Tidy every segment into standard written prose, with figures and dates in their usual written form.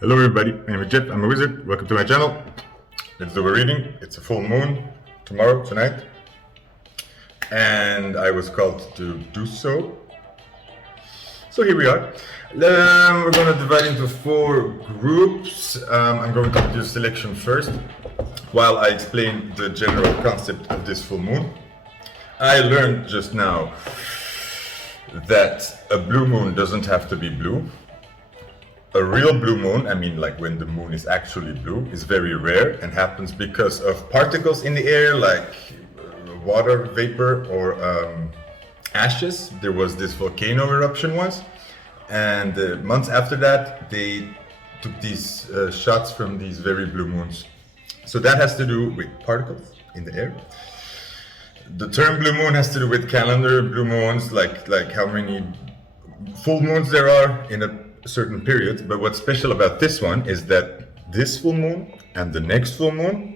Hello everybody, my name is Jeff, I'm a wizard, welcome to my channel. Let's do a reading. It's a full moon tonight, and I was called to do so. So here we are. We're going to divide into 4 groups. I'm going to do selection first, while I explain the general concept of this full moon. I learned just now that a blue moon doesn't have to be blue. A real blue moon, I mean like when the moon is actually blue, is very rare and happens because of particles in the air like water vapor or ashes. There was this volcano eruption once, and months after that they took these shots from these very blue moons. So that has to do with particles in the air. The term blue moon has to do with calendar blue moons, like how many full moons there are in a certain period. But what's special about this one is that this full moon and the next full moon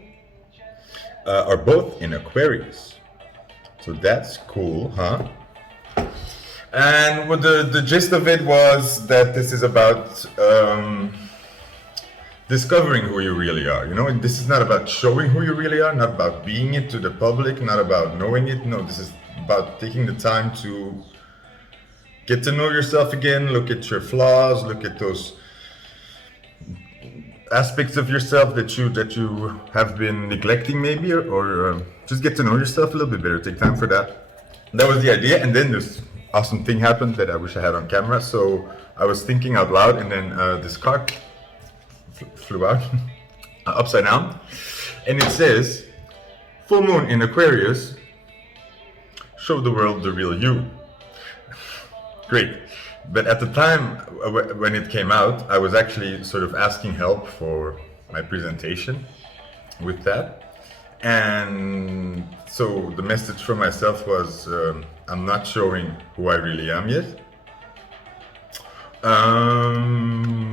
are both in Aquarius. So that's cool, huh? And what the gist of it was that this is about discovering who you really are. You know, this is not about showing who you really are, not about being it to the public, not about knowing it. No, this is about taking the time to get to know yourself again, look at your flaws, look at those aspects of yourself that you have been neglecting maybe, or just get to know yourself a little bit better. Take time for that. That was the idea, and then this awesome thing happened that I wish I had on camera. So I was thinking out loud, and then this card flew out upside down, and it says, "Full moon in Aquarius, show the world the real you." Great. But at the time when it came out, I was actually sort of asking help for my presentation with that. And so the message for myself was, I'm not showing who I really am yet.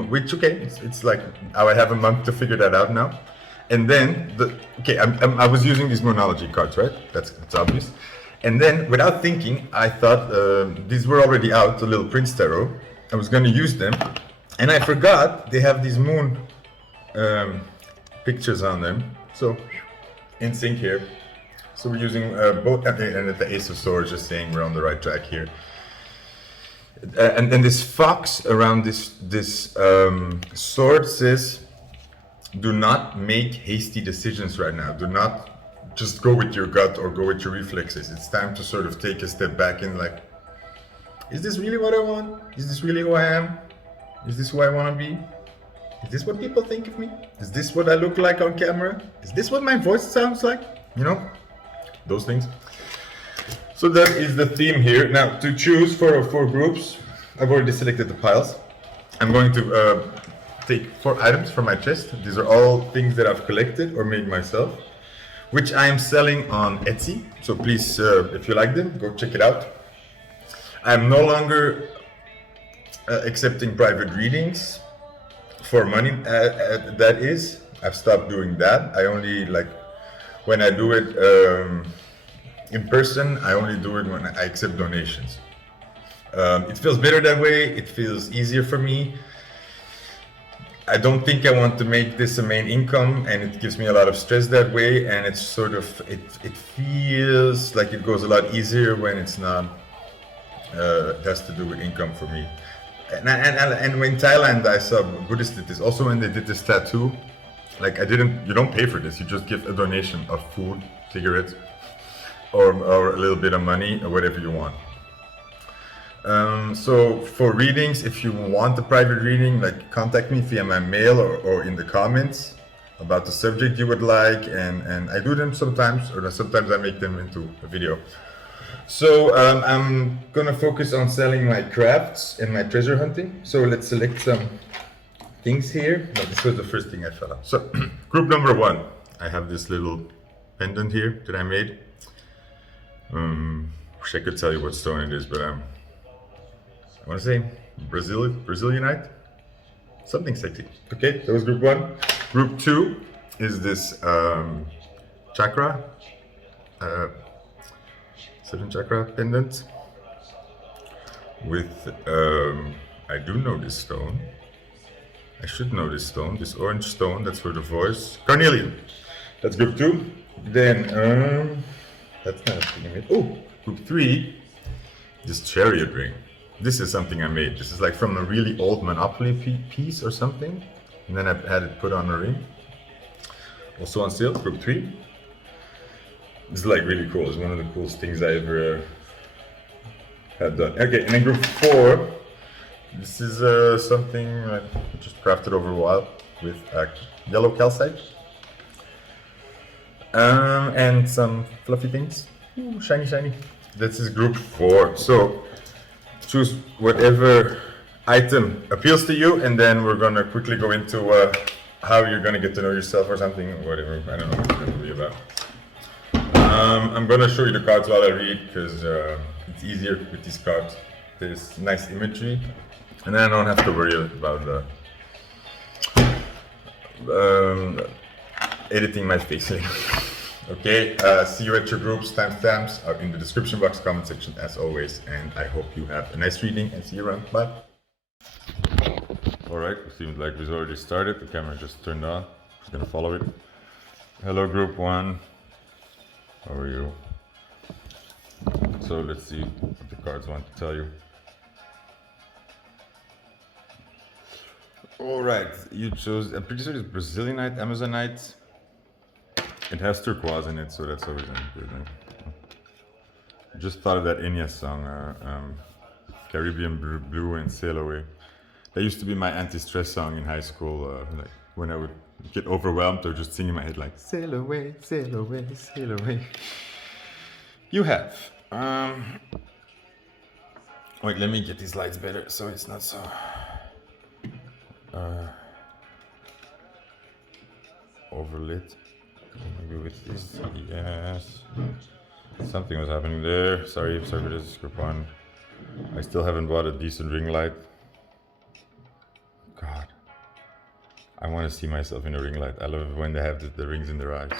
Which, okay, it's like I have a month to figure that out now. And then, I was using these Moonology cards, right? That's obvious. And then, without thinking, I thought these were already out, the Little Prince Tarot. I was going to use them, and I forgot they have these moon pictures on them. So, in sync here. So we're using both, and at the Ace of Swords, just saying we're on the right track here. And then this fox around this sword says, "Do not make hasty decisions right now. Do not just go with your gut or go with your reflexes. It's time to sort of take a step back and like, is this really what I want? Is this really who I am? Is this who I want to be? Is this what people think of me? Is this what I look like on camera? Is this what my voice sounds like?" You know, those things. So that is the theme here. Now, to choose for 4 groups, I've already selected the piles. I'm going to take 4 items from my chest. These are all things that I've collected or made myself, which I am selling on Etsy. So please, if you like them, go check it out. I'm no longer accepting private readings for money. That is, I've stopped doing that. I only when I do it in person. I only do it when I accept donations. It feels better that way. It feels easier for me. I don't think I want to make this a main income, and it gives me a lot of stress that way, and it's sort of, it feels like it goes a lot easier when it's not, it has to do with income for me. And when in Thailand I saw Buddhists did this, also when they did this tattoo, like you don't pay for this, you just give a donation of food, cigarettes, or a little bit of money, or whatever you want. So for readings, if you want a private reading, like contact me via my mail or in the comments about the subject you would like, and I do them sometimes, or sometimes I make them into a video. So I'm gonna focus on selling my crafts and my treasure hunting. So let's select some things here. No, this was the first thing I fell out. So group number 1, I have this little pendant here that I made. Wish I could tell you what stone it is, but I want to say Brazilianite, something sexy. Okay, that was group 1. Group 2 is this chakra, 7 chakra pendant with I do know this stone. I should know this stone, this orange stone, that's for the voice. Carnelian. That's group 2. Then, that's not a thing I made. Oh, group 3, this Chariot Ring. This is something I made. This is like from a really old Monopoly piece or something. And then I had it put on a ring. Also on sale, group 3. This is like really cool. It's one of the coolest things I ever had done. Okay, and then group 4. This is something I just crafted over a while with yellow calcite. And some fluffy things. Ooh, shiny, shiny. This is group 4. So choose whatever item appeals to you, and then we're gonna quickly go into how you're gonna get to know yourself or something, or whatever. I don't know what it's gonna be about. I'm gonna show you the cards while I read, because it's easier with these cards. There's nice imagery, and then I don't have to worry about editing my face later. Okay, see you at your groups. Timestamps are in the description box, comment section as always, and I hope you have a nice reading and see you around. Bye. Alright, it seems like we've already started. The camera just turned on. Just gonna follow it. Hello group 1. How are you? So let's see what the cards want to tell you. Alright, you chose, I'm pretty sure it's Brazilianite, Amazonite. It has turquoise in it, so that's always good. Just thought of that Enya song, Caribbean Blue and Sail Away. That used to be my anti-stress song in high school, like when I would get overwhelmed or just sing in my head like, sail away, sail away, sail away. You have. Wait, let me get these lights better so it's not so... overlit. Maybe with this, yes. Something was happening there. Sorry for this, group 1. I still haven't bought a decent ring light. God. I want to see myself in a ring light. I love it when they have the rings in their eyes.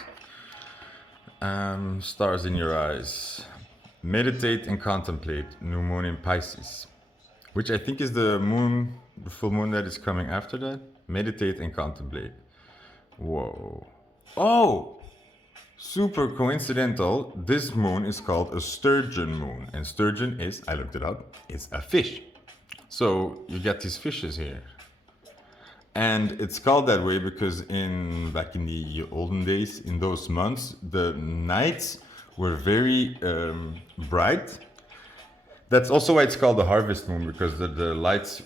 Stars in your eyes. Meditate and contemplate. New moon in Pisces. Which I think is the moon, the full moon that is coming after that. Meditate and contemplate. Whoa. Oh! Super coincidental. This moon is called a sturgeon moon. And sturgeon is, I looked it up, it's a fish. So you get these fishes here. And it's called that way because back in the olden days, in those months, the nights were very bright. That's also why it's called the harvest moon, because the lights,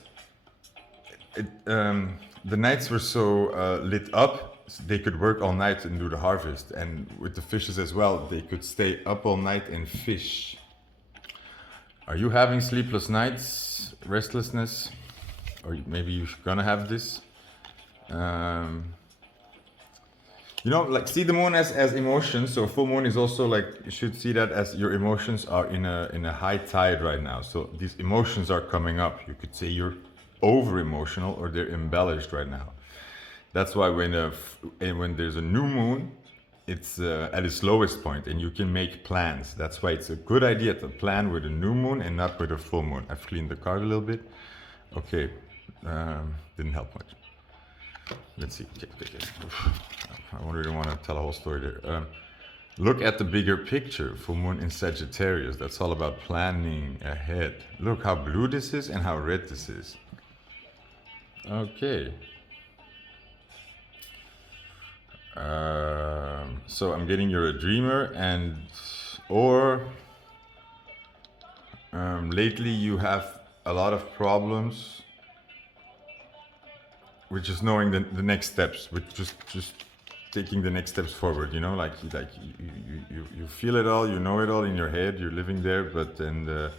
the nights were so lit up, so they could work all night and do the harvest. And with the fishes as well, they could stay up all night and fish. Are you having sleepless nights, restlessness? Or maybe you're gonna have this? You know, like, see the moon as emotions. So full moon is also like, you should see that as your emotions are in a high tide right now. So these emotions are coming up. You could say you're over emotional or they're embellished right now. That's why when there's a new moon, it's at its lowest point and you can make plans. That's why it's a good idea to plan with a new moon and not with a full moon. I've cleaned the card a little bit. Okay, didn't help much. Let's see. Okay. I really want to tell a whole story there. Look at the bigger picture. Full moon in Sagittarius. That's all about planning ahead. Look how blue this is and how red this is. Okay. So I'm getting you're a dreamer, or lately you have a lot of problems with just knowing the next steps, with just taking the next steps forward, you know, like you feel it all, you know it all in your head, you're living there, but then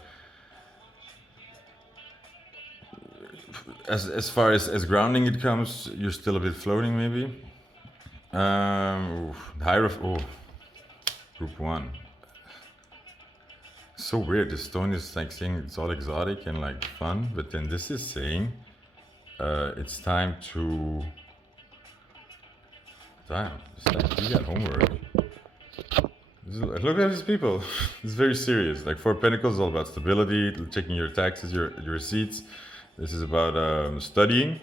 as far as grounding it comes, you're still a bit floating maybe. Group 1. So weird, this stone is like saying it's all exotic and like fun, but then this is saying it's time to... Damn, it's like you got homework. Look at these people. It's very serious. Like 4 Pentacles is all about stability, checking your taxes, your receipts. This is about studying.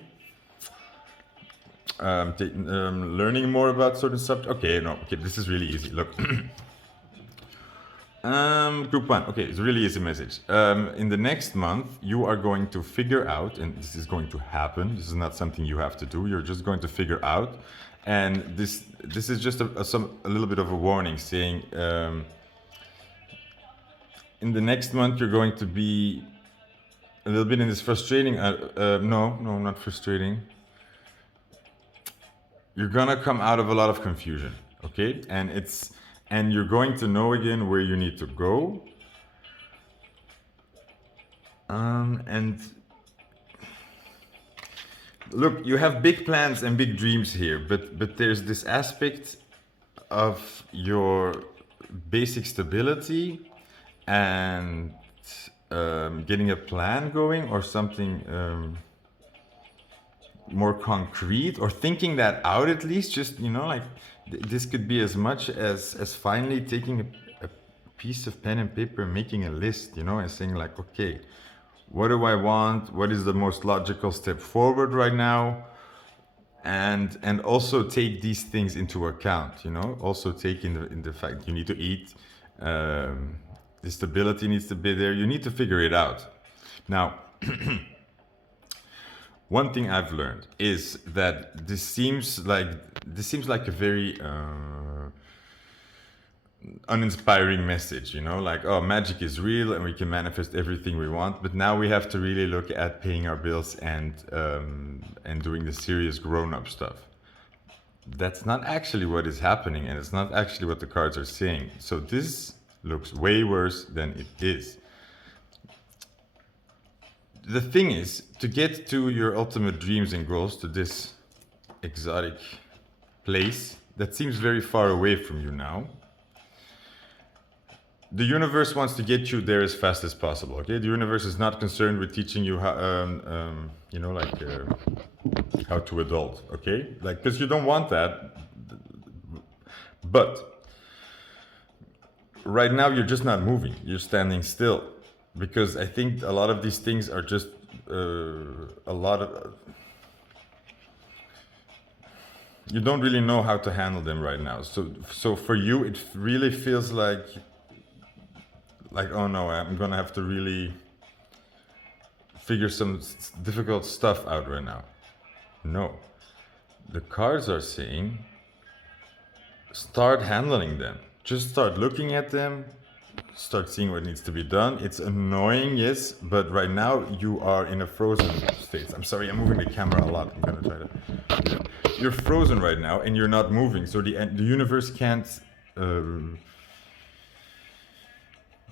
learning more about certain subject. Okay, no, okay, this is really easy. Look, group one. Okay, it's a really easy message. In the next month, you are going to figure out, and this is going to happen. This is not something you have to do. You're just going to figure out, and this is just a little bit of a warning, saying in the next month you're going to be a little bit in this frustrating. No, not frustrating. You're gonna come out of a lot of confusion, okay? And you're going to know again where you need to go. And look, you have big plans and big dreams here, but there's this aspect of your basic stability and getting a plan going, or something more concrete, or thinking that out at least. Just, like this could be as much as finally taking a piece of pen and paper and making a list, and saying like, okay, what do I want? What is the most logical step forward right now? And also take these things into account, also take in the fact you need to eat, the stability needs to be there. You need to figure it out. Now, one thing I've learned is that this seems like a very uninspiring message, like, oh, magic is real and we can manifest everything we want, but now we have to really look at paying our bills and doing the serious grown-up stuff. That's not actually what is happening, and it's not actually what the cards are saying. So this looks way worse than it is. The thing is, to get to your ultimate dreams and goals, to this exotic place that seems very far away from you now, the universe wants to get you there as fast as possible, okay? The universe is not concerned with teaching you how, how to adult, okay? Like, because you don't want that. But right now you're just not moving. You're standing still. Because I think a lot of these things are just you don't really know how to handle them right now. So for you, it really feels like, oh no, I'm gonna have to really figure some difficult stuff out right now. No, the cards are saying, start handling them. Just start looking at them. Start seeing what needs to be done. It's annoying, yes, but right now you are in a frozen state. I'm sorry, I'm moving the camera a lot. I'm gonna try to. You're frozen right now, and you're not moving. So the universe can't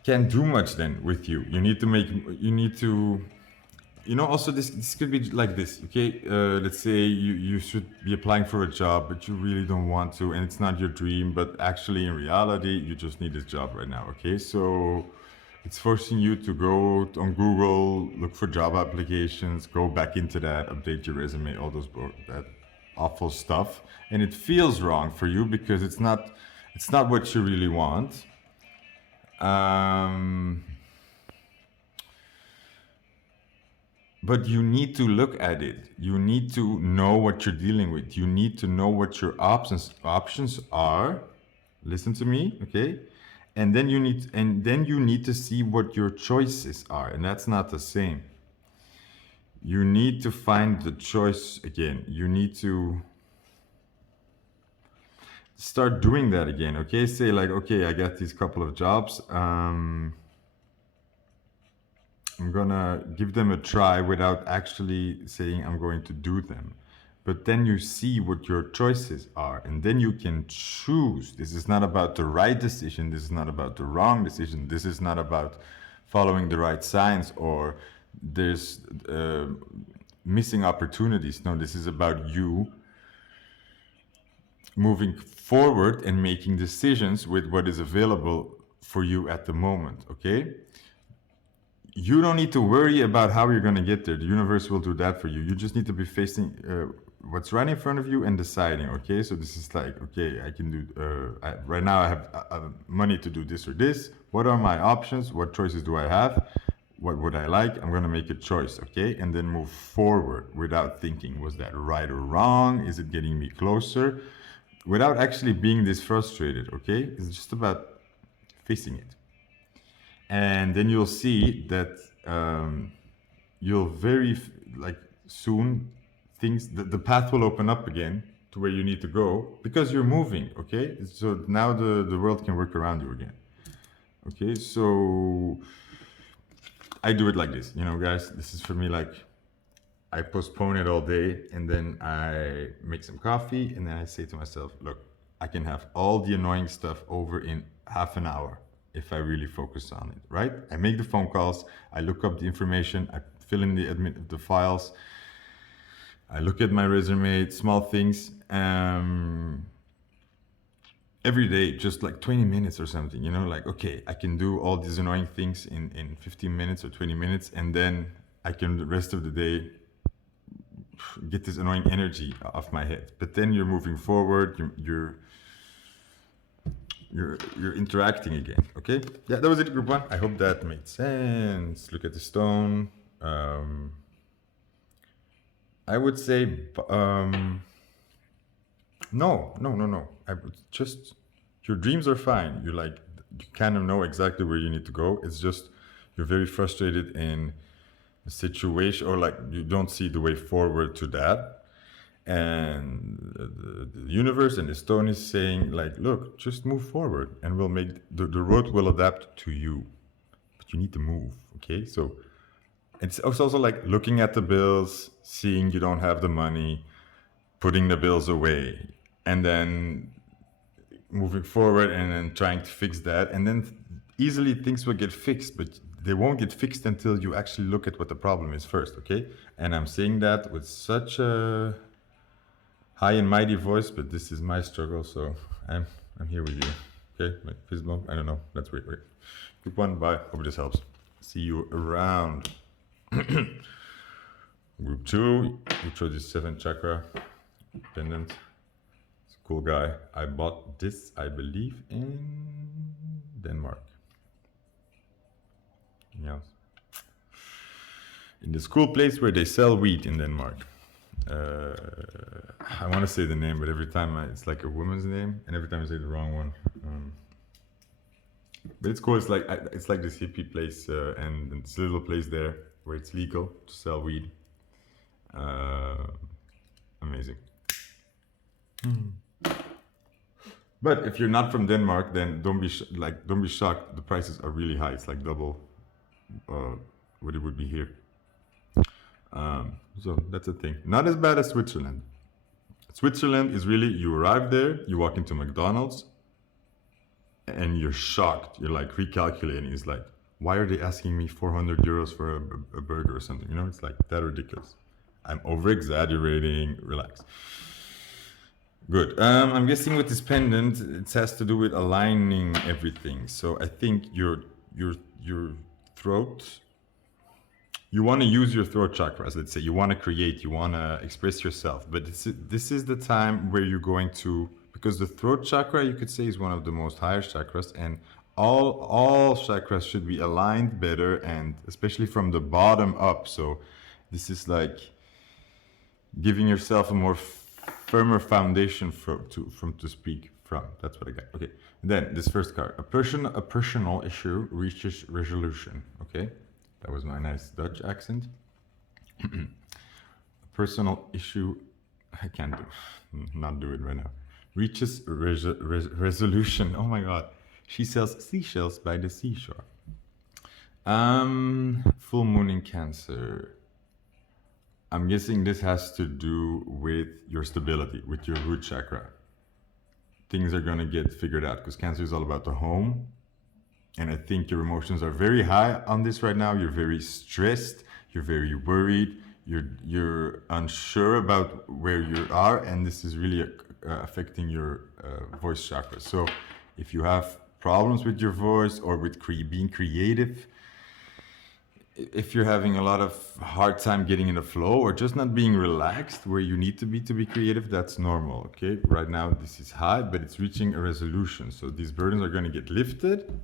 do much then with you. You need to. Also this could be like this, okay? Let's say you should be applying for a job, but you really don't want to, and it's not your dream, but actually in reality, you just need this job right now, okay? So it's forcing you to go on Google, look for job applications, go back into that, update your resume, all that awful stuff. And it feels wrong for you because it's not what you really want. But you need to look at it. You need to know what you're dealing with. You need to know what your options are. Listen to me, okay? And then you need to see what your choices are, and that's not the same. You need to find the choice again. You need to start doing that again, okay? Say like, okay, I got these couple of jobs. I'm gonna give them a try without actually saying I'm going to do them. But then you see what your choices are, and then you can choose. This is not about the right decision. This is not about the wrong decision. This is not about following the right signs or there's missing opportunities. No, this is about you moving forward and making decisions with what is available for you at the moment, okay? You don't need to worry about how you're going to get there. The universe will do that for you. You just need to be facing what's right in front of you and deciding, okay? So this is like, okay, I can do, right now I have money to do this or this. What are my options? What choices do I have? what would I like? I'm gonna make a choice, okay? And then move forward without thinking, was that right or wrong? Is it getting me closer? Without actually being this frustrated, okay? It's just about facing it. And then you'll see that you'll like soon the path will open up again to where you need to go because you're moving, okay? So now the world can work around you again. Okay, so I do it like this, you know, guys. This is for me, like, I postpone it all day and then I make some coffee and then I say to myself, look, I can have all the annoying stuff over in half an hour if I really focus on it, right? I make the phone calls, I look up the information, I fill in the files, I look at my resume, small things. Every day, just like 20 minutes or something, you know, like, okay, I can do all these annoying things in 15 minutes or 20 minutes, and then I can the rest of the day get this annoying energy off my head. But then you're moving forward, you're interacting again, okay? Yeah, that was it, group one. I hope that made sense. Look at the stone. I would say, no. I would just, your dreams are fine. You kind of know exactly where you need to go. It's just, you're very frustrated in a situation, or like you don't see the way forward to that. And the universe and the stone is saying, like, look, just move forward and we'll make, the road will adapt to you. But you need to move, okay? So it's also like looking at the bills, seeing you don't have the money, putting the bills away, and then moving forward and then trying to fix that. And then easily things will get fixed, but they won't get fixed until you actually look at what the problem is first, okay? And I'm saying that with such a high and mighty voice, but this is my struggle, so I'm here with you, okay? Like fist bump, I don't know, let's wait. Group one, bye, hope this helps. See you around. Group two, we chose this 7th chakra pendant. It's a cool guy. I bought this, I believe, in Denmark. Yes. In this cool place where they sell weed in Denmark. I want to say the name, but every time it's like a woman's name, and every time I say the wrong one. But it's cool. It's like this hippie place, and it's a little place there where it's legal to sell weed. Amazing. But if you're not from Denmark, then don't be shocked. The prices are really high. It's like double what it would be here. So that's a thing. Not as bad as Switzerland. Switzerland is really, you arrive there, you walk into McDonald's, and you're shocked. You're like recalculating. It's like, why are they asking me 400 euros for a burger or something? You know, it's like that ridiculous. I'm over exaggerating. Relax. Good. I'm guessing with this pendant, it has to do with aligning everything. So I think your throat, you want to use your throat chakras. Let's say you want to create, you want to express yourself. But this is the time where you're going to, because the throat chakra, you could say, is one of the most higher chakras, and all chakras should be aligned better, and especially from the bottom up. So this is like giving yourself a more firmer foundation to speak from. That's what I got. Okay. And then this first card, a personal issue reaches resolution. Okay. That was my nice Dutch accent. A personal issue, I can't not do it right now. Reaches resolution. Oh my God. She sells seashells by the seashore. Full moon in Cancer. I'm guessing this has to do with your stability, with your root chakra. Things are going to get figured out because Cancer is all about the home. And I think your emotions are very high on this right now. You're very stressed. You're very worried. You're unsure about where you are. And this is really affecting your voice chakra. So if you have problems with your voice or with being creative, if you're having a lot of hard time getting in the flow or just not being relaxed where you need to be creative, that's normal, okay? Right now, this is high, but it's reaching a resolution. So these burdens are going to get lifted,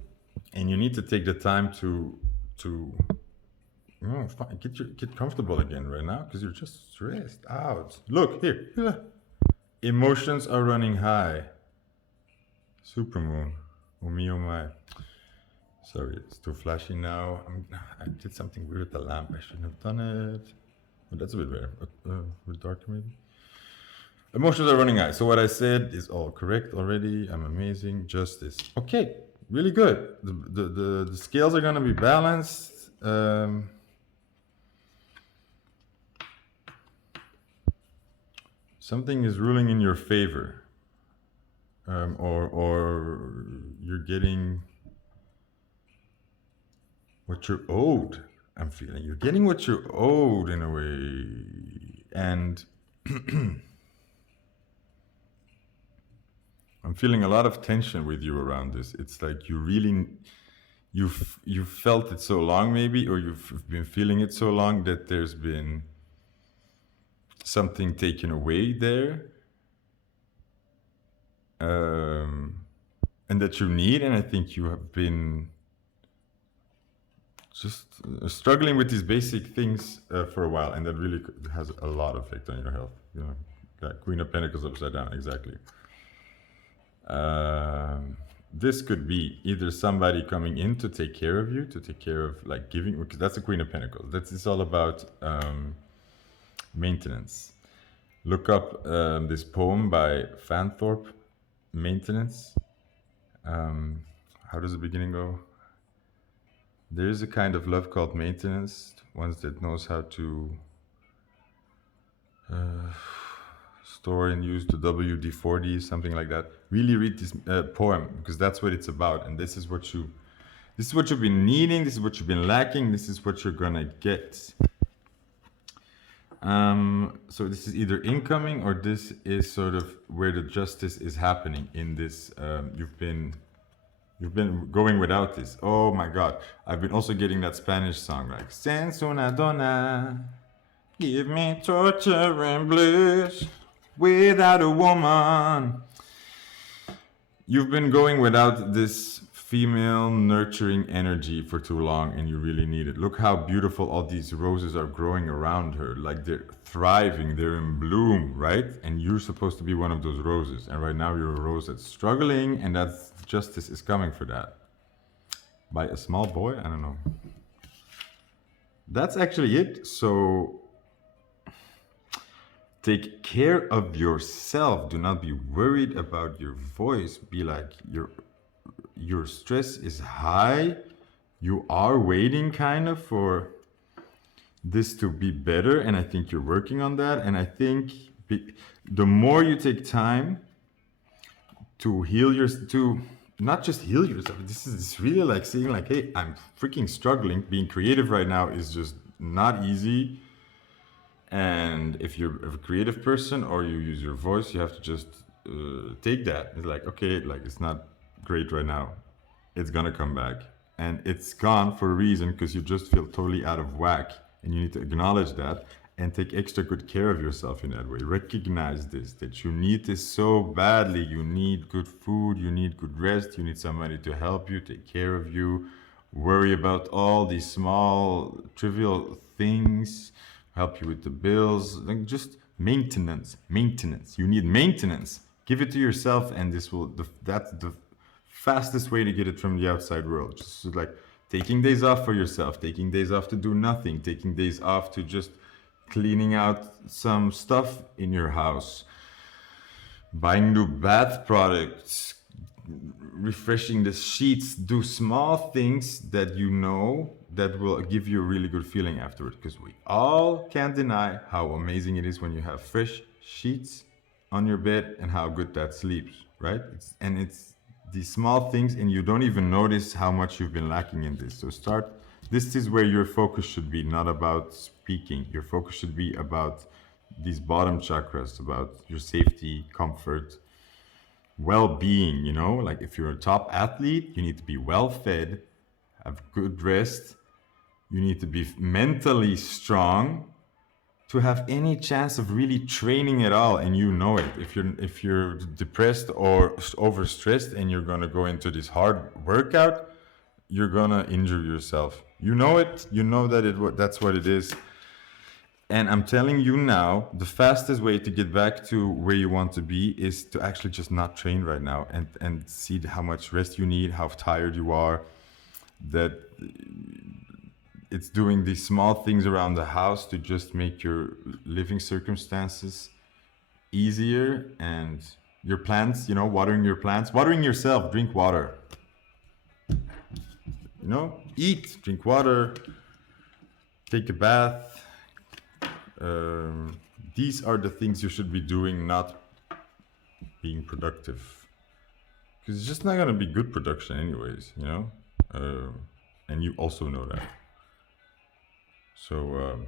and you need to take the time to Fine. Get comfortable again right now because you're just stressed out. Look here. Emotions are running high. Supermoon. Oh me, oh my. Sorry, it's too flashy now. I did something weird with the lamp. I shouldn't have done it. Oh, that's a bit better. A bit darker maybe. Emotions are running high. So what I said is all correct already. I'm amazing. Justice. Okay, really good. The scales are gonna be balanced. Something is ruling in your favor, or you're getting what you're owed. I'm feeling you're getting what you're owed in a way, and I'm feeling a lot of tension with you around this. It's like you really you've felt it so long maybe, or you've been feeling it so long that there's been something taken away there, and that you need. And I think you have been just struggling with these basic things for a while, and that really has a lot of effect on your health. You know, that Queen of Pentacles upside down, exactly. This could be either somebody coming in to take care of you, to take care of like giving, because that's the Queen of Pentacles. It's all about maintenance. Look up this poem by Fanthorpe, Maintenance. How does the beginning go? There is a kind of love called maintenance, one that knows how to store and use the WD-40, something like that. Really read this poem, because that's what it's about, and this is what you've been needing, this is what you've been lacking, this is what you're gonna get. So this is either incoming, or this is sort of where the justice is happening in this. You've been going without this. Oh my God. I've been also getting that Spanish song, like Sense una donna, give me torture and bliss without a woman. You've been going without this female nurturing energy for too long, and you really need it. Look how beautiful all these roses are growing around her. Like they're thriving, they're in bloom, right? And you're supposed to be one of those roses. And right now you're a rose that's struggling, and that's justice is coming for that. By a small boy? I don't know. That's actually it. So take care of yourself. Do not be worried about your voice. Be like, your stress is high. You are waiting kind of for this to be better, and I think you're working on that. And I think the more you take time to heal to not just heal yourself, this is really like saying like, hey, I'm freaking struggling. Being creative right now is just not easy. And if you're a creative person or you use your voice, you have to just take that. It's like, okay, like it's not great right now. It's gonna come back. And it's gone for a reason, because you just feel totally out of whack. And you need to acknowledge that and take extra good care of yourself in that way. Recognize this, that you need this so badly. You need good food, you need good rest, you need somebody to help you, take care of you, worry about all these small, trivial things, help you with the bills, like just maintenance. You need maintenance. Give it to yourself, and that's the fastest way to get it from the outside world. Just like taking days off for yourself, taking days off to do nothing, taking days off to just cleaning out some stuff in your house, buying new bath products, refreshing the sheets. Do small things that you know that will give you a really good feeling afterward, because we all can't deny how amazing it is when you have fresh sheets on your bed and how good that sleeps, right? It's these small things, and you don't even notice how much you've been lacking in this. So this is where your focus should be, not about speaking. Your focus should be about these bottom chakras, about your safety, comfort, well-being, you know? Like if you're a top athlete, you need to be well-fed, have good rest, you need to be mentally strong to have any chance of really training at all, and you know it. If you're depressed or overstressed and you're gonna go into this hard workout, you're gonna injure yourself. You know it. You know that that's what it is. And I'm telling you now, the fastest way to get back to where you want to be is to actually just not train right now and see how much rest you need, how tired you are. That it's doing these small things around the house to just make your living circumstances easier, and your plants, you know, watering your plants, watering yourself, drink water. You know, eat, drink water, take a bath. These are the things you should be doing, not being productive. Because it's just not gonna be good production anyways, you know? And you also know that. So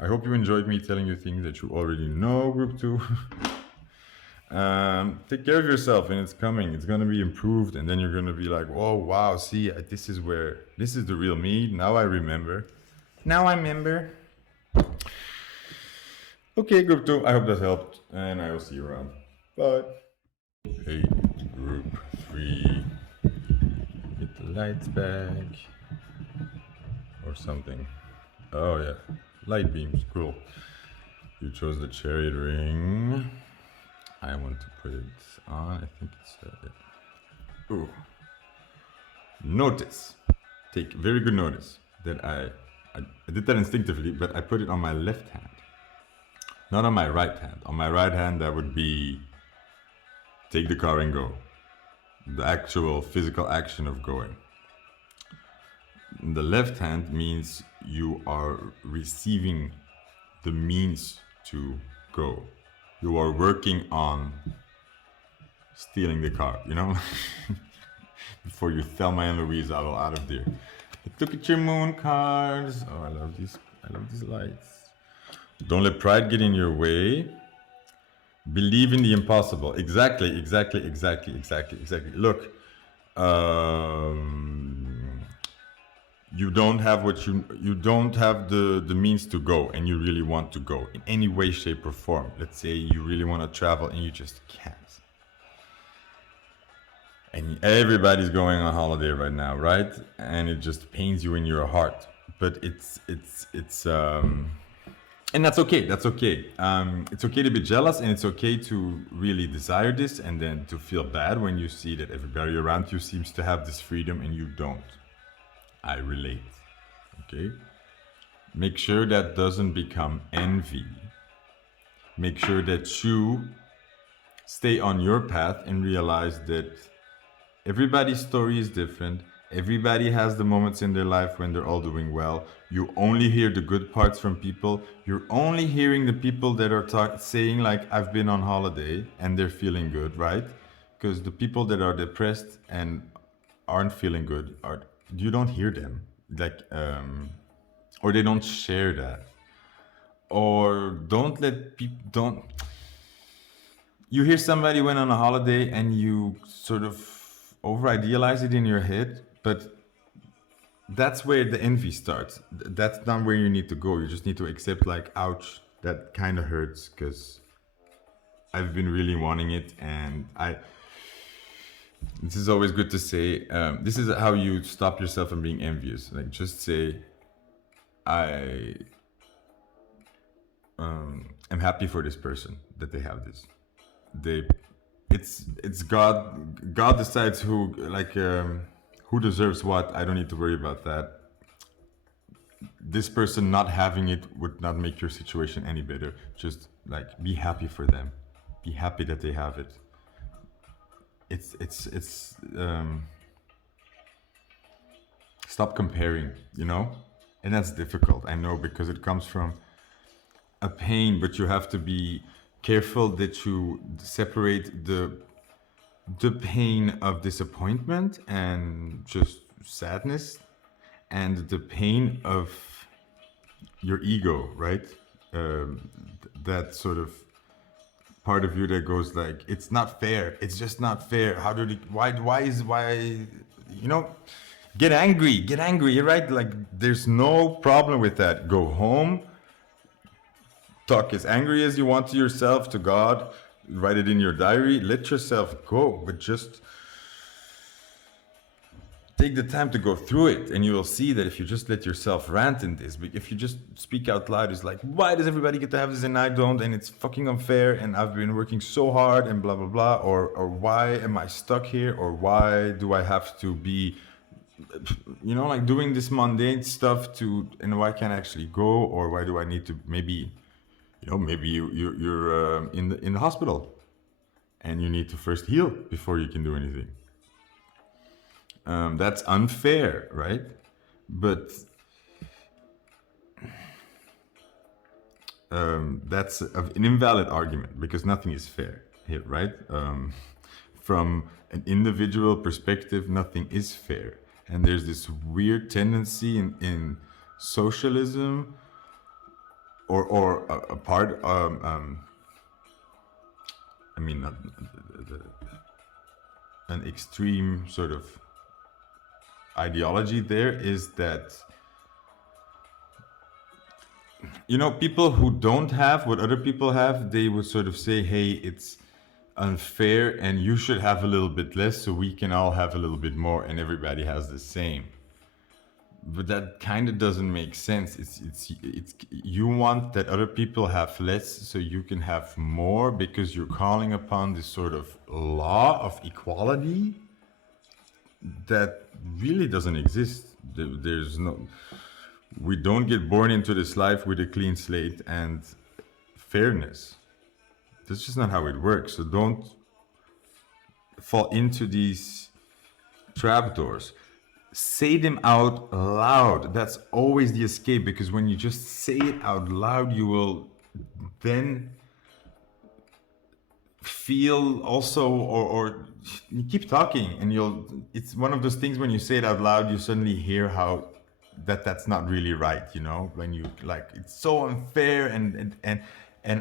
I hope you enjoyed me telling you things that you already know, group 2. Take care of yourself, and it's coming. It's gonna be improved, and then you're gonna be like, oh wow, see, this is the real me. Now I remember. Okay, group 2, I hope that helped, and I will see you around. Bye. Hey, group 3. Get the lights back. Or something. Oh yeah, light beams, cool. You chose the Chariot Ring. I want to put it on, I think it's... Ooh. Notice, take very good notice, that I did that instinctively, but I put it on my left hand. Not on my right hand. On my right hand, that would be take the car and go. The actual physical action of going. The left hand means you are receiving the means to go. You are working on stealing the car, you know? Before you Thelma and Louise out of there. Look at your moon cards. Oh, I love these lights. Don't let pride get in your way. Believe in the impossible. Exactly. Look, you don't have you don't have the means to go, and you really want to go in any way, shape, or form. Let's say you really want to travel and you just can't. And everybody's going on holiday right now, right? And it just pains you in your heart. But it's and that's okay. That's okay. It's okay to be jealous, and it's okay to really desire this, and then to feel bad when you see that everybody around you seems to have this freedom and you don't. I relate. Okay? Make sure that doesn't become envy. Make sure that you stay on your path and realize that everybody's story is different. Everybody has the moments in their life when they're all doing well. You only hear the good parts from people. You're only hearing the people that are saying like, I've been on holiday, and they're feeling good, right? Because the people that are depressed and aren't feeling good, you don't hear them. Like, or they don't share that. Or don't let people, you hear somebody went on a holiday and you sort of over-idealize it in your head, but that's where the envy starts. That's not where you need to go. You just need to accept like, ouch, that kind of hurts, because I've been really wanting it, and this is always good to say. This is how you stop yourself from being envious. Like, just say, I am happy for this person that they have this. It's God decides who deserves what. I don't need to worry about that. This person not having it would not make your situation any better. Just like, be happy for them. Be happy that they have it. Stop comparing, you know? And that's difficult, I know, because it comes from a pain, but you have to be careful that you separate the pain of disappointment and just sadness, and the pain of your ego, right? That sort of part of you that goes like, it's not fair. It's just not fair. Why, you know, get angry, right? Like, there's no problem with that. Go home, talk as angry as you want to yourself, to God, write it in your diary, let yourself go, but just take the time to go through it, and you will see that if you just let yourself rant in this, but if you just speak out loud, it's like, why does everybody get to have this and I don't, and it's fucking unfair, and I've been working so hard, and blah blah blah, or why am I stuck here, or why do I have to be, like doing this mundane stuff to, and why can't I actually go, or why do I need to maybe, maybe you're in the hospital, and you need to first heal before you can do anything. That's unfair, right? But that's an invalid argument because nothing is fair here, right? From an individual perspective, nothing is fair. And there's this weird tendency in socialism or a part, an extreme sort of ideology there is that, people who don't have what other people have, they would sort of say, hey, it's unfair and you should have a little bit less so we can all have a little bit more and everybody has the same. But that kind of doesn't make sense. It's you want that other people have less so you can have more because you're calling upon this sort of law of equality that really doesn't exist. We don't get born into this life with a clean slate and fairness. That's just not how it works. So don't fall into these trapdoors. Say them out loud. That's always the escape, because when you just say it out loud, you will then feel also, or you keep talking and it's one of those things when you say it out loud, you suddenly hear how that's not really right, when you like, it's so unfair and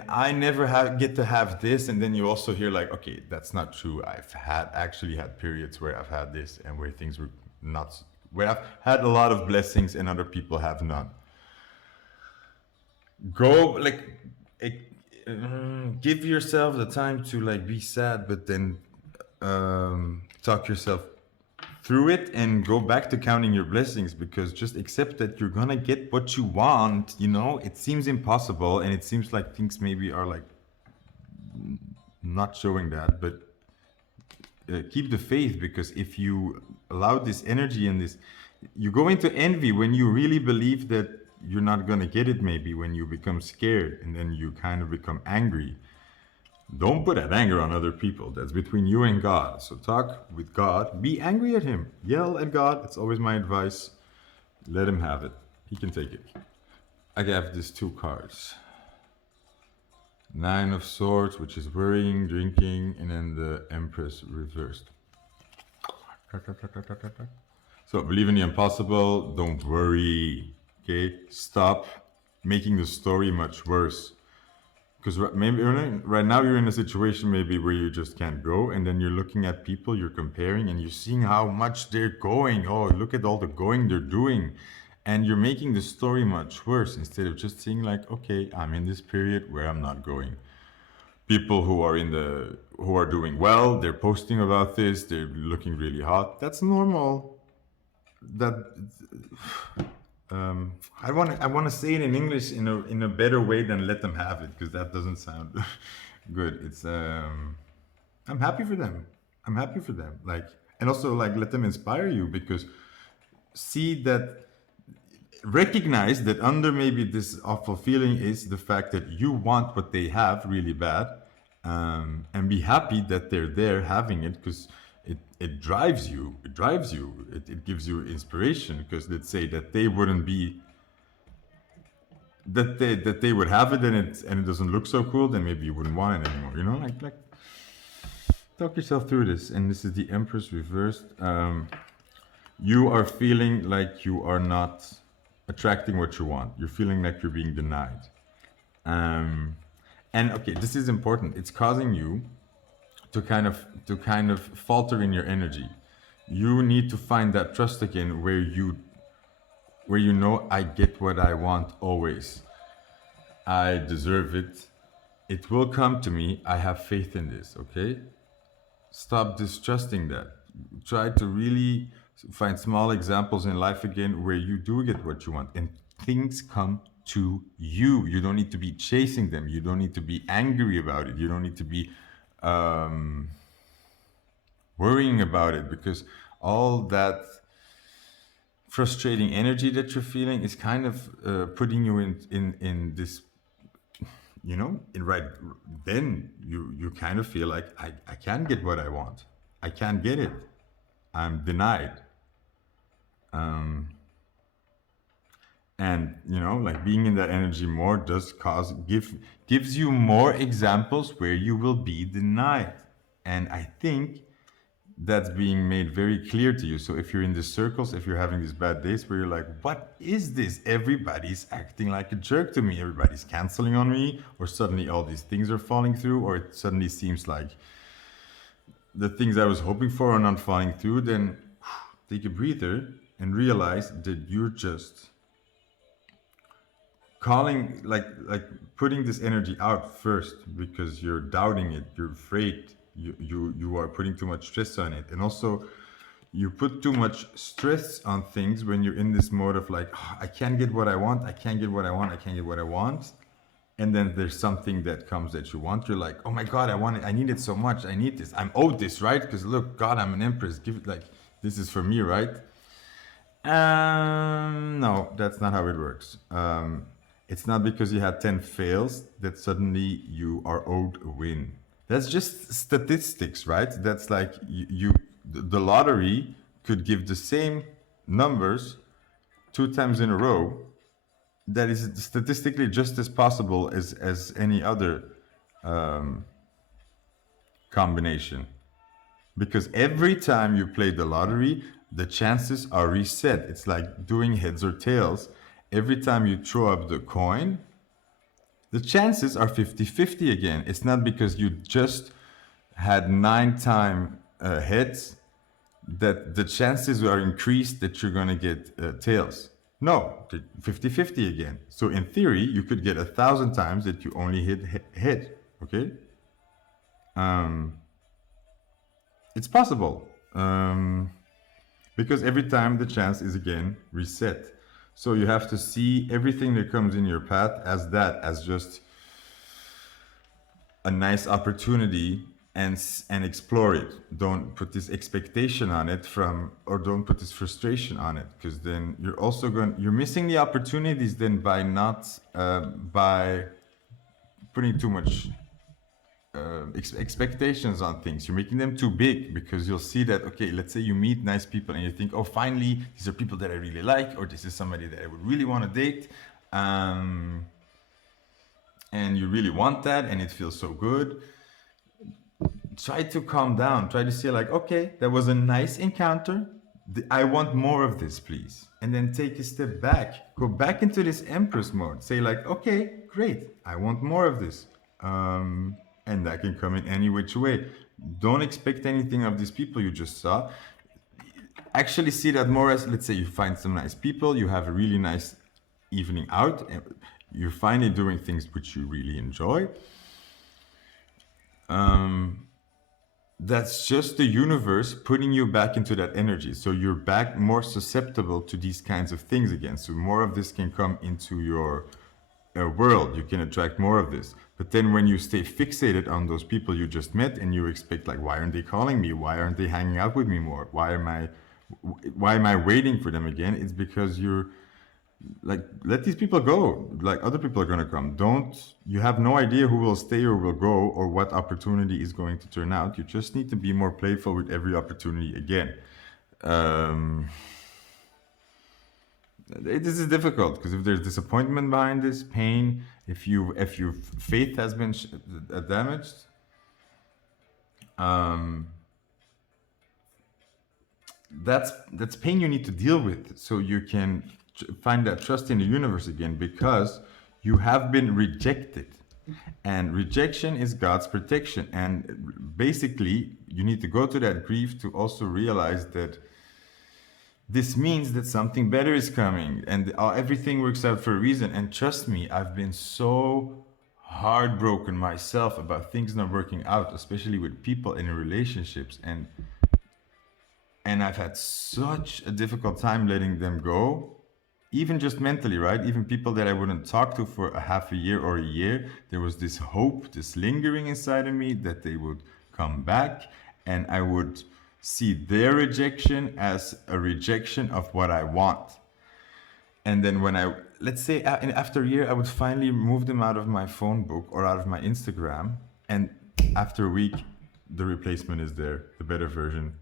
I never get to have this, and then you also hear like, okay, that's not true. I've actually had periods where I've had this and where things were not, where I've had a lot of blessings and other people have none. Go like, give yourself the time to like be sad, but then talk yourself through it and go back to counting your blessings, because just accept that you're gonna get what you want. It seems impossible and it seems like things maybe are like not showing that, but keep the faith, because if you allow this energy and this, you go into envy when you really believe that you're not gonna get it, maybe when you become scared and then you kind of become angry. Don't put that anger on other people. That's between you and God. So talk with God. Be angry at him. Yell at God. It's always my advice. Let him have it. He can take it. I have these two cards. Nine of Swords, which is worrying, drinking, and then the Empress reversed. So believe in the impossible. Don't worry. Okay? Stop making the story much worse. Because maybe right now you're in a situation maybe where you just can't go, and then you're looking at people, you're comparing, and you're seeing how much they're going. Oh, look at all the going they're doing. And you're making the story much worse instead of just seeing like, okay, I'm in this period where I'm not going. People who are doing well, they're posting about this, they're looking really hot. That's normal. I want to say it in English in a better way than let them have it, because that doesn't sound good. It's I'm happy for them. I'm happy for them. Like, and also like let them inspire you, because recognize that under maybe this awful feeling is the fact that you want what they have really bad, and be happy that they're there having it, because it drives you. It gives you inspiration, because let's say that they wouldn't be, that they would have it and it doesn't look so cool, then maybe you wouldn't want it anymore. Like talk yourself through this. And this is the Empress reversed. You are feeling like you are not attracting what you want. You're feeling like you're being denied. And okay, this is important. It's causing you to kind of falter in your energy. You need to find that trust again, where you know, I get what I want always. I deserve it. It will come to me. I have faith in this, okay? Stop distrusting that. Try to really Find small examples in life again where you do get what you want and things come to you. You don't need to be chasing them. You don't need to be angry about it. You don't need to be worrying about it, because all that frustrating energy that you're feeling is kind of putting you in this, you know, in right. Then you kind of feel like I can't get what I want. I can't get it. I'm denied. And you know, like being in that energy more does gives you more examples where you will be denied. And I think that's being made very clear to you. So if you're in these circles, if you're having these bad days where you're like, what is this? Everybody's acting like a jerk to me. Everybody's canceling on me, or suddenly all these things are falling through, or it suddenly seems like the things I was hoping for are not falling through, then take a breather and realize that you're just calling, like putting this energy out first because you're doubting it, you're afraid, you are putting too much stress on it. And also you put too much stress on things when you're in this mode of like, "Oh, I can't get what I want, I can't get what I want, I can't get what I want." And then there's something that comes that you want, you're like, oh my god, I want it, I need it so much, I need this, I'm owed this, right? Because look, god, I'm an empress, give it, like, this is for me, right? No, that's not how it works. It's not because you had 10 fails that suddenly you are owed a win. That's just statistics, right? That's like the lottery could give the same numbers 2 times in a row. That is statistically just as possible as any other combination. Because every time you play the lottery, the chances are reset. It's like doing heads or tails. Every time you throw up the coin, the chances are 50-50 again. It's not because you just had 9 heads that the chances are increased that you're going to get tails. No, 50-50 again. So in theory, you could get 1,000 times that you only hit head, okay? It's possible. Because every time the chance is again reset. So you have to see everything that comes in your path as that, as just a nice opportunity, and explore it. Don't put this expectation on it or don't put this frustration on it, because then you're missing the opportunities then by not by putting too much expectations on things. You're making them too big, because you'll see that, okay, let's say you meet nice people and you think, oh, finally, these are people that I really like, or this is somebody that I would really want to date. And you really want that, and it feels so good. Try to calm down. Try to say like, okay, that was a nice encounter. I want more of this, please. And then take a step back. Go back into this Empress mode. Say like, okay, great. I want more of this. And that can come in any which way. Don't expect anything of these people you just saw. Actually see that more as, let's say you find some nice people, you have a really nice evening out, and you're finally doing things which you really enjoy. That's just the universe putting you back into that energy. So you're back more susceptible to these kinds of things again. So more of this can come into your world. You can attract more of this. But then when you stay fixated on those people you just met and you expect like, why aren't they calling me? Why aren't they hanging out with me more? Why am I waiting for them again? It's because you're like, let these people go. Like, other people are going to come. You have no idea who will stay or will go, or what opportunity is going to turn out. You just need to be more playful with every opportunity again. This is difficult, because if there's disappointment behind this, pain, if your faith has been damaged, that's pain you need to deal with, so you can find that trust in the universe again, because you have been rejected, and rejection is God's protection. And basically you need to go to that grief to also realize that this means that something better is coming, and everything works out for a reason. And trust me, I've been so heartbroken myself about things not working out, especially with people in relationships. And And I've had such a difficult time letting them go, even just mentally, right? Even people that I wouldn't talk to for a half a year or a year, there was this hope, this lingering inside of me that they would come back, and I would see their rejection as a rejection of what I want. And then when I, let's say after a year, I would finally move them out of my phone book or out of my Instagram. And after a week, the replacement is there, the better version.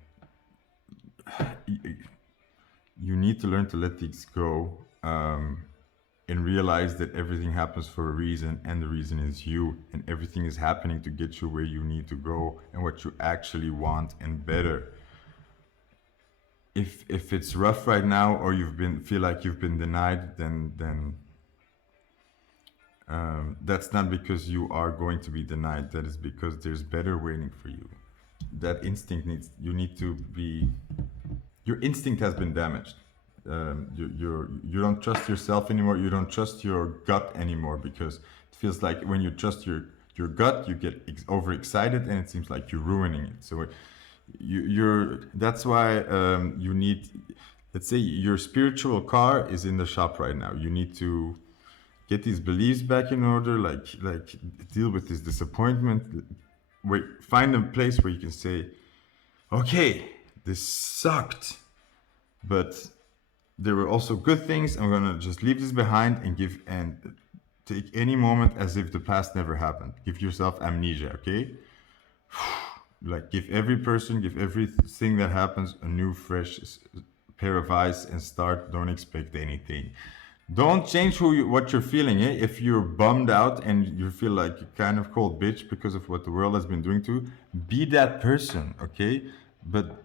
You need to learn to let these go, and realize that everything happens for a reason, and the reason is you, and everything is happening to get you where you need to go and what you actually want and better. If it's rough right now, or feel like you've been denied, then that's not because you are going to be denied. That is because there's better waiting for you. That instinct your instinct has been damaged. You don't trust yourself anymore. You don't trust your gut anymore, because it feels like when you trust your gut, you get overexcited, and it seems like you're ruining it. So that's why you need, let's say your spiritual car is in the shop right now. You need to get these beliefs back in order, like deal with this disappointment. Find a place where you can say, okay, this sucked, but there were also good things. I'm gonna just leave this behind and take any moment as if the past never happened. Give yourself amnesia, okay? Like give everything that happens a new, fresh pair of eyes and start. Don't expect anything. Don't change what you're feeling. Eh? If you're bummed out and you feel like a kind of cold bitch because of what the world has been doing to you, be that person, okay? But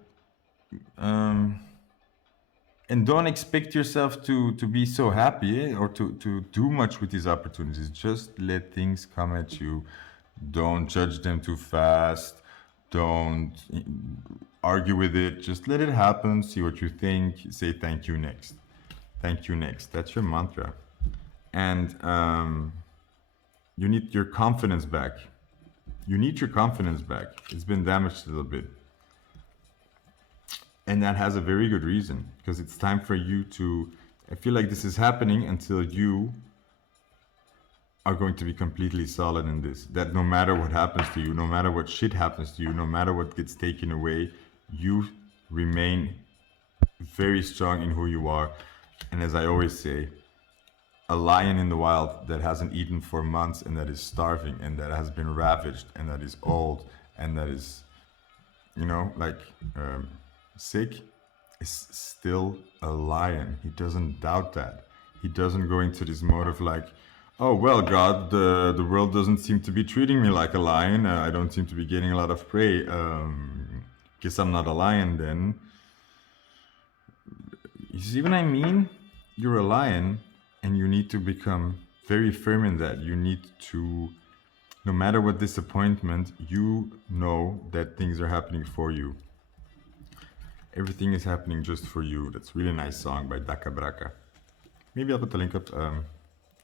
and don't expect yourself to be so happy, or to do much with these opportunities. Just let things come at you. Don't judge them too fast. Don't argue with it. Just let it happen. See what you think. Say thank you next. Thank you next. That's your mantra. And you need your confidence back. You need your confidence back. It's been damaged a little bit. And that has a very good reason, because it's time for you to, I feel like this is happening until you are going to be completely solid in this. That no matter what happens to you, no matter what shit happens to you, no matter what gets taken away, you remain very strong in who you are. And as I always say, a lion in the wild that hasn't eaten for months, and that is starving, and that has been ravaged, and that is old, and that is, sick, is still a lion. He doesn't doubt that. He doesn't go into this mode of like, oh well, God, the world doesn't seem to be treating me like a lion. I don't seem to be getting a lot of prey. Guess I'm not a lion then. You see what I mean? You're a lion, and you need to become very firm in that. You need to, no matter what disappointment, you know that things are happening for you. Everything is happening just for you. That's a really nice song by Daka Braka. Maybe I'll put the link up.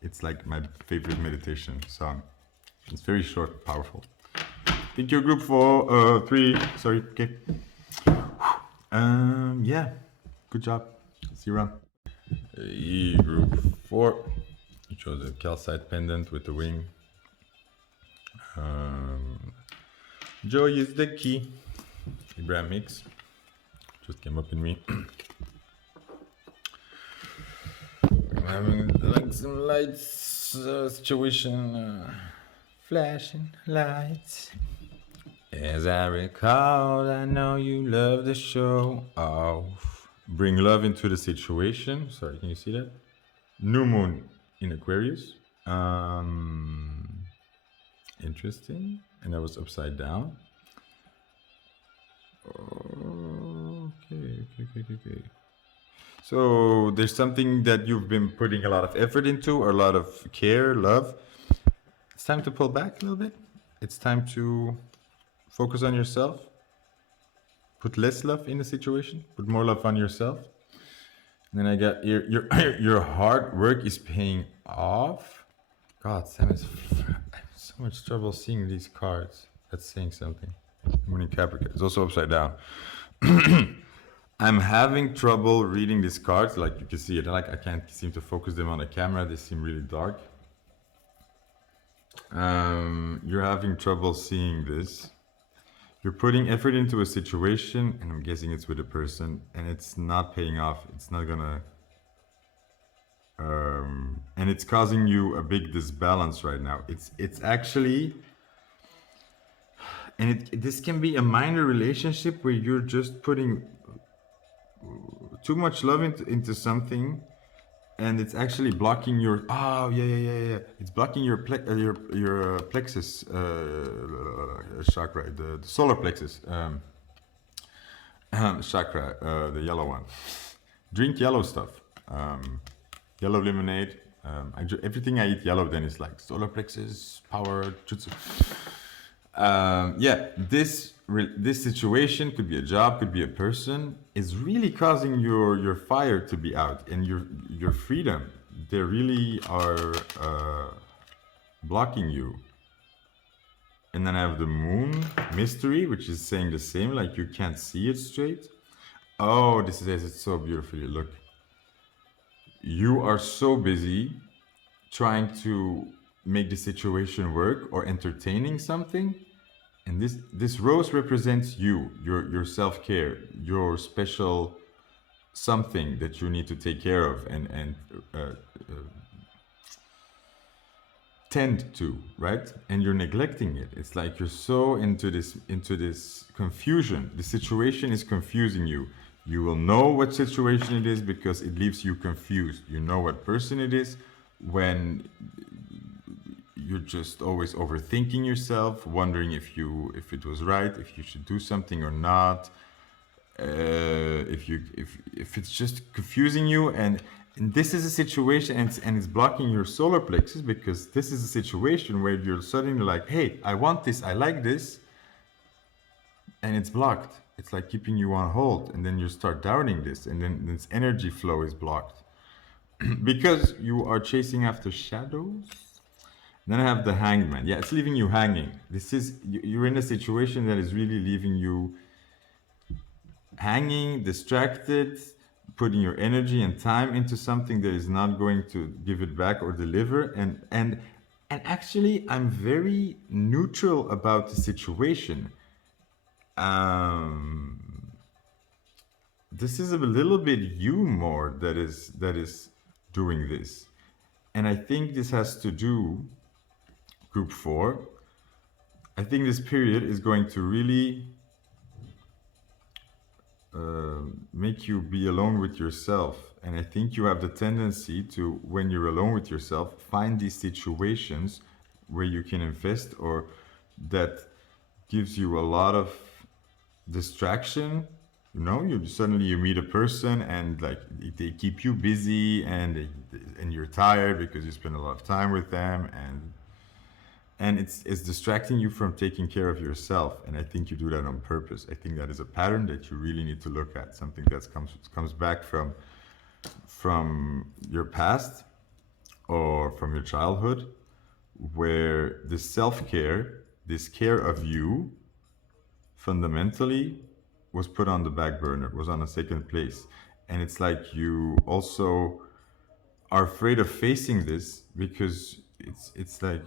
It's like my favorite meditation song. It's very short, powerful. Thank you, group 3. Sorry, okay. Yeah, good job. See you around. Group 4. You chose a calcite pendant with the wing. Joy is the key. Ibrahim Mix. Just came up in me. I'm having like some lights situation. Flashing lights. As I recall, I know you love the show. Bring love into the situation. Sorry, can you see that? New moon in Aquarius. Interesting. And I was upside down. Okay. So there's something that you've been putting a lot of effort into, or a lot of care, love. It's time to pull back a little bit. It's time to focus on yourself. Put less love in the situation. Put more love on yourself. And then I got your hard work is paying off. God, Sam, I have so much trouble seeing these cards. That's saying something. Moon in Capricorn. It's also upside down. I'm having trouble reading these cards. Like you can see it. Like I can't seem to focus them on the camera. They seem really dark. You're having trouble seeing this. You're putting effort into a situation, and I'm guessing it's with a person, and it's not paying off. It's not gonna, and it's causing you a big disbalance right now. It's actually, and this can be a minor relationship where you're just putting too much love into something, and it's actually blocking your. Oh yeah. It's blocking your plexus chakra, the solar plexus chakra, the yellow one. Drink yellow stuff, yellow lemonade. Everything I eat yellow then is like solar plexus, power, jutsu. Yeah, this situation could be a job, could be a person, is really causing your fire to be out and your freedom. They really are blocking you. And then I have the moon mystery, which is saying the same, like you can't see it straight. Oh, this says it so beautifully. Look, you are so busy trying to make the situation work or entertaining something. And this rose represents you, your self-care, your special something that you need to take care of and tend to, right? And you're neglecting it. It's like you're so into this confusion. The situation is confusing you. You will know what situation it is because it leaves you confused. You know what person it is when you're just always overthinking yourself, wondering if it was right, if you should do something or not, if it's just confusing you, and this is a situation, and it's blocking your solar plexus because this is a situation where you're suddenly like, hey, I want this, I like this, and it's blocked. It's like keeping you on hold, and then you start doubting this, and then this energy flow is blocked because you are chasing after shadows. Then I have the hangman. Yeah, it's leaving you hanging. You're in a situation that is really leaving you hanging, distracted, putting your energy and time into something that is not going to give it back or deliver. And actually, I'm very neutral about the situation. This is a little bit you more that is doing this, and I think this has to do. Group 4, I think this period is going to really make you be alone with yourself. And I think you have the tendency to, when you're alone with yourself, find these situations where you can invest or that gives you a lot of distraction. You know, you meet a person and like they keep you busy and you're tired because you spend a lot of time with them, and it's distracting you from taking care of yourself. And I think you do that on purpose. I think that is a pattern that you really need to look at, something that comes back from your past or from your childhood, where this self-care, this care of you, fundamentally was put on the back burner, was on a second place. And it's like you also are afraid of facing this because it's like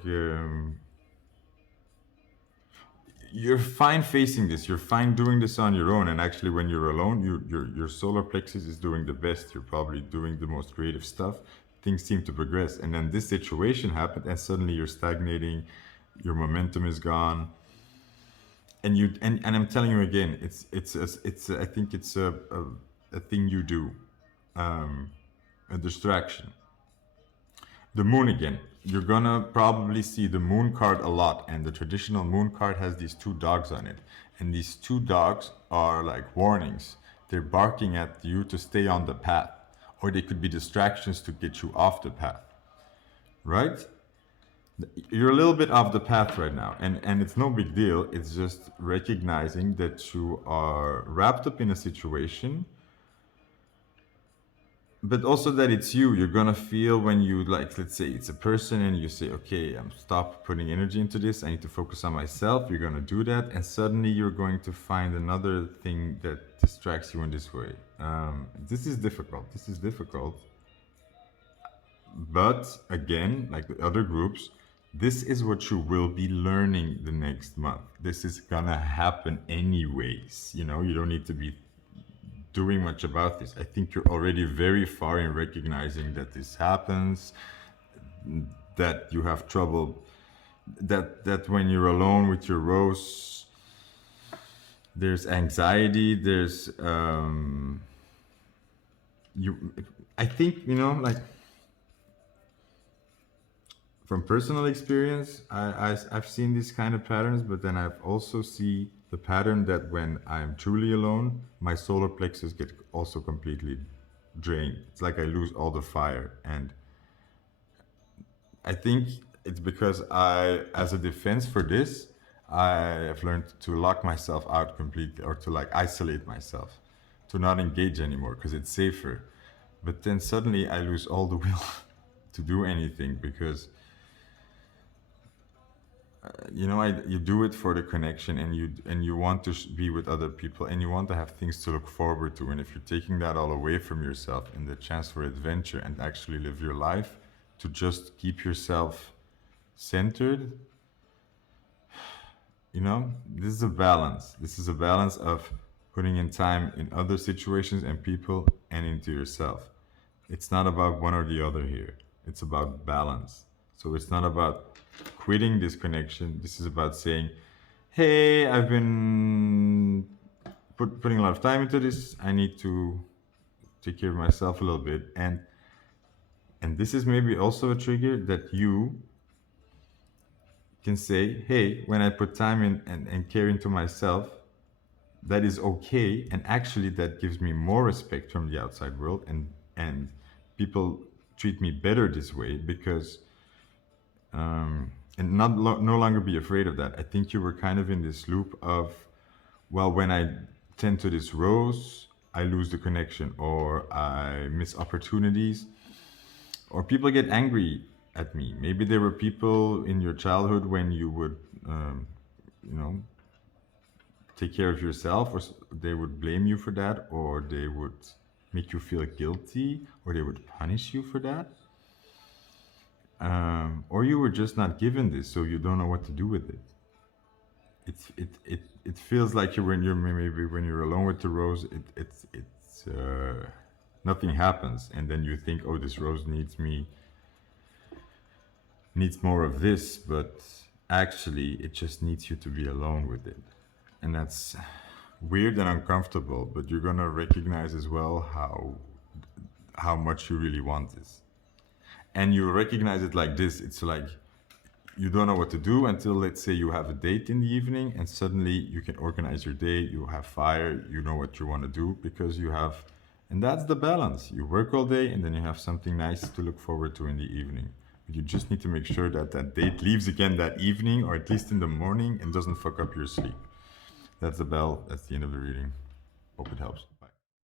you're fine facing this, you're fine doing this on your own, and actually when you're alone, your solar plexus is doing the best. You're probably doing the most creative stuff. Things seem to progress, and then this situation happened, and suddenly you're stagnating. Your momentum is gone, and I'm telling you again, I think it's a thing you do, a distraction. The moon again. You're gonna probably see the moon card a lot, and the traditional moon card has these two dogs on it. And these two dogs are like warnings. They're barking at you to stay on the path, or they could be distractions to get you off the path, right? You're a little bit off the path right now, and it's no big deal. It's just recognizing that you are wrapped up in a situation but also that it's you. You're gonna feel when you, like, let's say it's a person and you say, okay, I'm stop putting energy into this, I need to focus on myself. You're gonna do that, and suddenly you're going to find another thing that distracts you in this way. This is difficult. This is difficult. But again, like the other groups, this is what you will be learning the next month. This is gonna happen anyways. You know, you don't need to be doing much about this. I think you're already very far in recognizing that this happens, that you have trouble, that when you're alone with your rose, there's anxiety, there's you. I think, you know, like, from personal experience, I've seen these kind of patterns, but then I've also see the pattern that when I'm truly alone, my solar plexus get also completely drained. It's like I lose all the fire, and I think it's because as a defense for this, I have learned to lock myself out completely, or to like isolate myself, to not engage anymore because it's safer. But then suddenly I lose all the will to do anything because you know, you do it for the connection, and you want to be with other people, and you want to have things to look forward to. And if you're taking that all away from yourself and the chance for adventure and actually live your life to just keep yourself centered, you know, this is a balance. This is a balance of putting in time in other situations and people and into yourself. It's not about one or the other here. It's about balance. So it's not about quitting this connection. This is about saying, hey, I've been putting a lot of time into this. I need to take care of myself a little bit. And this is maybe also a trigger that you can say, hey, when I put time in and care into myself, that is okay. And actually that gives me more respect from the outside world, and people treat me better this way because and no longer be afraid of that. I think you were kind of in this loop of, well, when I tend to this rose, I lose the connection, or I miss opportunities, or people get angry at me. Maybe there were people in your childhood when you would, you know, take care of yourself, or they would blame you for that, or they would make you feel guilty, or they would punish you for that. Or you were just not given this, so you don't know what to do with it. It feels like when you're maybe when you're alone with the rose, it's nothing happens, and then you think, oh, this rose needs more of this, but actually it just needs you to be alone with it, and that's weird and uncomfortable. But you're gonna recognize as well how much you really want this. And you recognize it like this. It's like you don't know what to do until, let's say, you have a date in the evening, and suddenly you can organize your day. You have fire. You know what you want to do because you have, and that's the balance. You work all day, and then you have something nice to look forward to in the evening. But you just need to make sure that that date leaves again that evening, or at least in the morning, and doesn't fuck up your sleep. That's the bell. That's the end of the reading. Hope it helps.